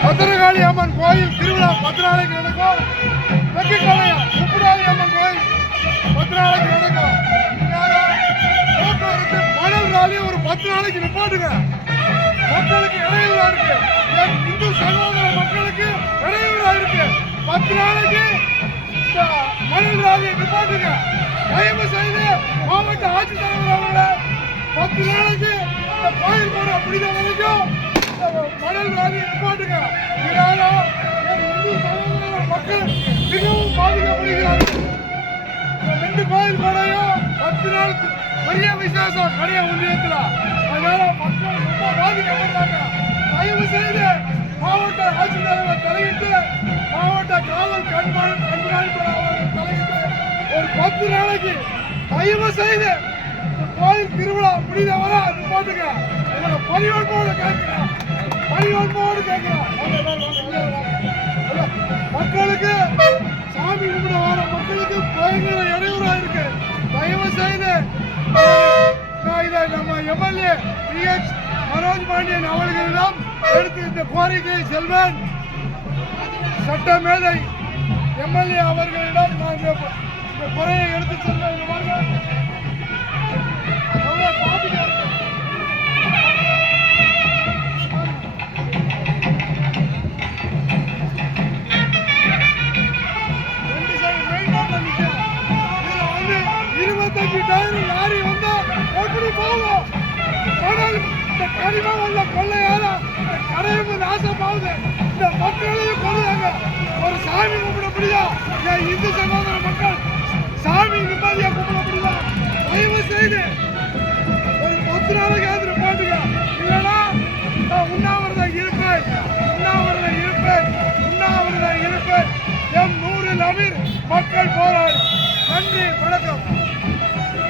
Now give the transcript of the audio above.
பத்திரகாளி அம்மன் கோயில் திருவிழா பத்து நாளைக்கு நடக்கும் வெக்கிக்காளையம் முப்பதாளி அம்மன் கோயில் பத்து நாளைக்கு நடக்கும் போக்குவரத்து மணல் ராலி ஒரு பத்து நாளைக்கு நிப்பாட்டுங்க மக்களுக்கு இடையூறா இருக்கு இந்து சகோதர மக்களுக்கு இடையூறா இருக்கு பத்து நாளைக்கு மணல் ராலியை நிப்பாட்டுங்க தயவு செய்து மாவட்ட ஆட்சித்தலைவர் அவர்களை பத்து நாளைக்கு கோயில் போட அப்படிதான் பாடல் ராஜி நிப்பாட்டுங்க இதனால மக்கள் மிகவும் பாதிக்கப்படுகிறார்கள் ரெண்டு கோயில் படையும் பத்து நாள் பெரிய விசேஷம் கடைய ஒன்றியத்தில் அதனால மக்கள் ரொம்ப பாதிக்கப்படுறாங்க தயவு செய்து மாவட்ட ஆட்சித்தலைவர் தலையிட்டு மாவட்ட காவல் கண்காணி கண்காணிப்பாளர் தலையிட்டு ஒரு பத்து நாளைக்கு தயவு செய்து கோயில் திருவிழா முடிந்தவரை அது போட்டுங்க என்னோட பரிவர்த்தனை கேட்கிறேன் பணியோடு கேட்கிறோம் மக்களுக்கு சாமி கும்பிட வர மக்களுக்கு பயங்கர இடையூறா இருக்கு தயவு செய்து நான் இதை நம்ம MLA P H Manoj Pandian அவர்களிடம் எடுத்து இந்த கோரிக்கையை செல்வேன் சட்ட மேதை எம்எல்ஏ அவர்களிடம் நான் இந்த குறையை எடுத்து செல்வேன் மாசமாவது இந்த மக்களையும் கொள்ளுறாங்க ஒரு சாமி கும்பிட முடியும் என் இந்து சகோதர மக்கள் சாமி நிம்மதியாக கும்பிட முடியும் தயவு செய்து ஒரு பத்து நாளைக்கு ஆதரவு போட்டுங்க இல்லைன்னா நான் உண்ணாவிரதம் இருப்பேன் உண்ணாவிரதம் இருப்பேன் உண்ணாவிரதம் இருப்பேன் எம் நூறு அமீர் மக்கள் போராடு நன்றி வணக்கம்